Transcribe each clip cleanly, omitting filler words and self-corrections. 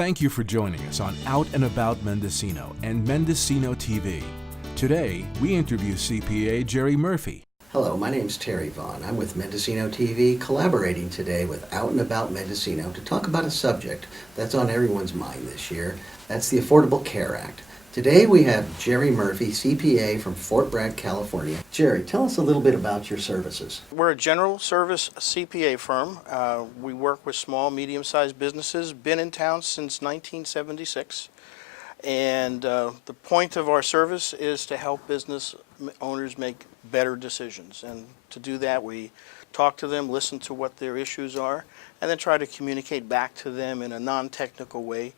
Thank you for joining us on Out and About Mendocino and Mendocino TV. Today, we interview CPA Jerry Murphy. Hello, my name's Terry Vaughn. I'm with Mendocino TV, collaborating today with Out and About Mendocino to talk about a subject that's on everyone's mind this year. That's the Affordable Care Act. Today we have Jerry Murphy, CPA from Fort Bragg, California. Jerry, tell us a little bit about your services. We're a general service CPA firm. We work with small, medium-sized businesses, been in town since 1976. And the point of our service is to help business owners make better decisions. And to do that, we talk to them, listen to what their issues are, and then try to communicate back to them in a non-technical way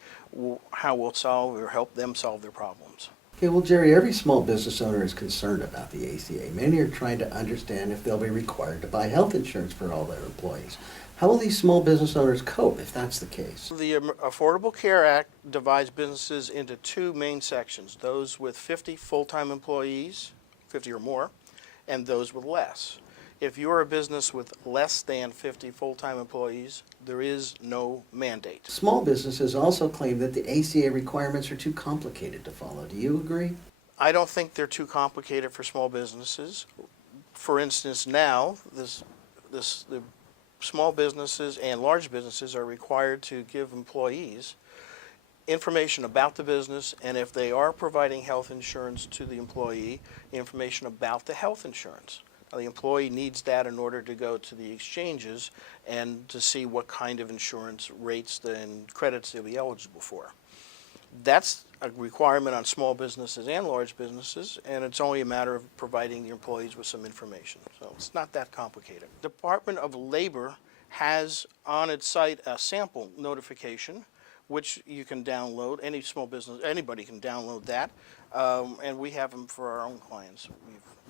how we'll solve or help them solve their problems. Okay, well, Jerry, every small business owner is concerned about the ACA. Many are trying to understand if they'll be required to buy health insurance for all their employees. How will these small business owners cope if that's the case? The Affordable Care Act divides businesses into two main sections, those with 50 full-time employees, 50 or more, and those with less. If you're a business with less than 50 full-time employees, there is no mandate. Small businesses also claim that the ACA requirements are too complicated to follow. Do you agree? I don't think they're too complicated for small businesses. For instance, now, the small businesses and large businesses are required to give employees information about the business, and if they are providing health insurance to the employee, information about the health insurance. Now, the employee needs that in order to go to the exchanges and to see what kind of insurance rates and credits they'll be eligible for. That's a requirement on small businesses and large businesses, and it's only a matter of providing your employees with some information. So it's not that complicated. The Department of Labor has on its site a sample notification, which you can download. Any small business, anybody can download that, and we have them for our own clients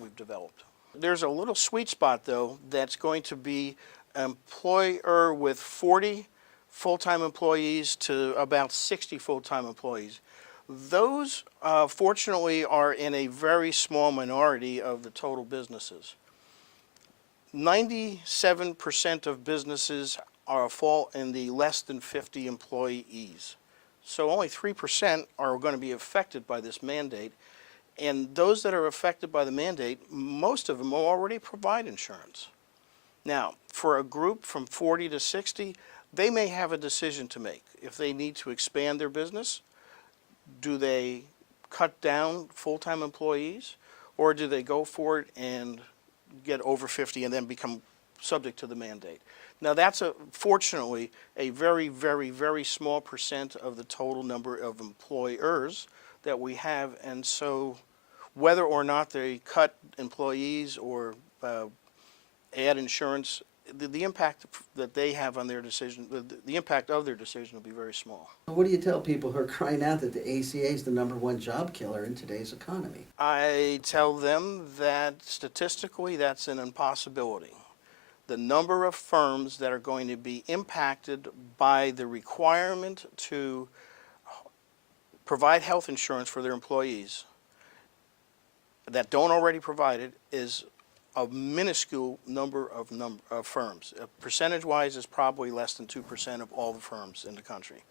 we've developed. There's a little sweet spot, though, that's going to be an employer with 40 full-time employees to about 60 full-time employees. Those, fortunately, are in a very small minority of the total businesses. 97% of businesses fall in the less than 50 employees. So only 3% are going to be affected by this mandate. And those that are affected by the mandate, most of them already provide insurance. Now, for a group from 40 to 60, they may have a decision to make. If they need to expand their business, do they cut down full-time employees, or do they go for it and get over 50 and then become subject to the mandate? Now, that's fortunately a very, very, very small percent of the total number of employers that we have, and so whether or not they cut employees or add insurance, the impact that they have on their decision, the impact of their decision will be very small. What do you tell people who are crying out that the ACA is the #1 job killer in today's economy? I tell them that statistically that's an impossibility. The number of firms that are going to be impacted by the requirement to provide health insurance for their employees that don't already provide it is a minuscule number of firms. Percentage-wise, is probably less than 2% of all the firms in the country.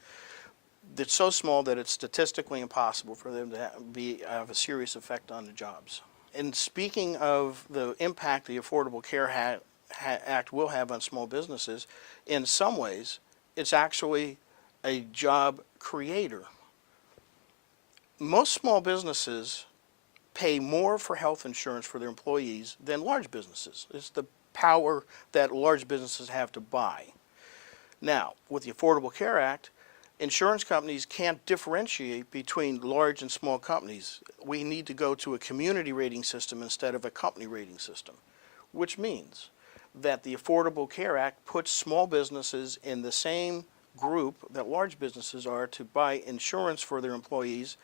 It's so small that it's statistically impossible for them to have a serious effect on the jobs. And speaking of the impact the Affordable Care Act will have on small businesses, in some ways, it's actually a job creator. Most small businesses pay more for health insurance for their employees than large businesses. It's the power that large businesses have to buy. Now, with the Affordable Care Act, insurance companies can't differentiate between large and small companies. We need to go to a community rating system instead of a company rating system, which means that the Affordable Care Act puts small businesses in the same group that large businesses are to buy insurance for their employees,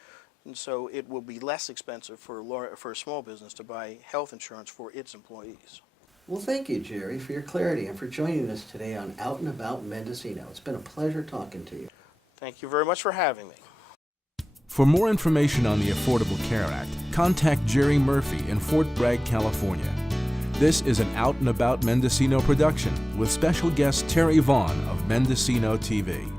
and so it will be less expensive for a small business to buy health insurance for its employees. Well, thank you, Jerry, for your clarity and for joining us today on Out and About Mendocino. It's been a pleasure talking to you. Thank you very much for having me. For more information on the Affordable Care Act, contact Jerry Murphy in Fort Bragg, California. This is an Out and About Mendocino production with special guest Terry Vaughn of Mendocino TV.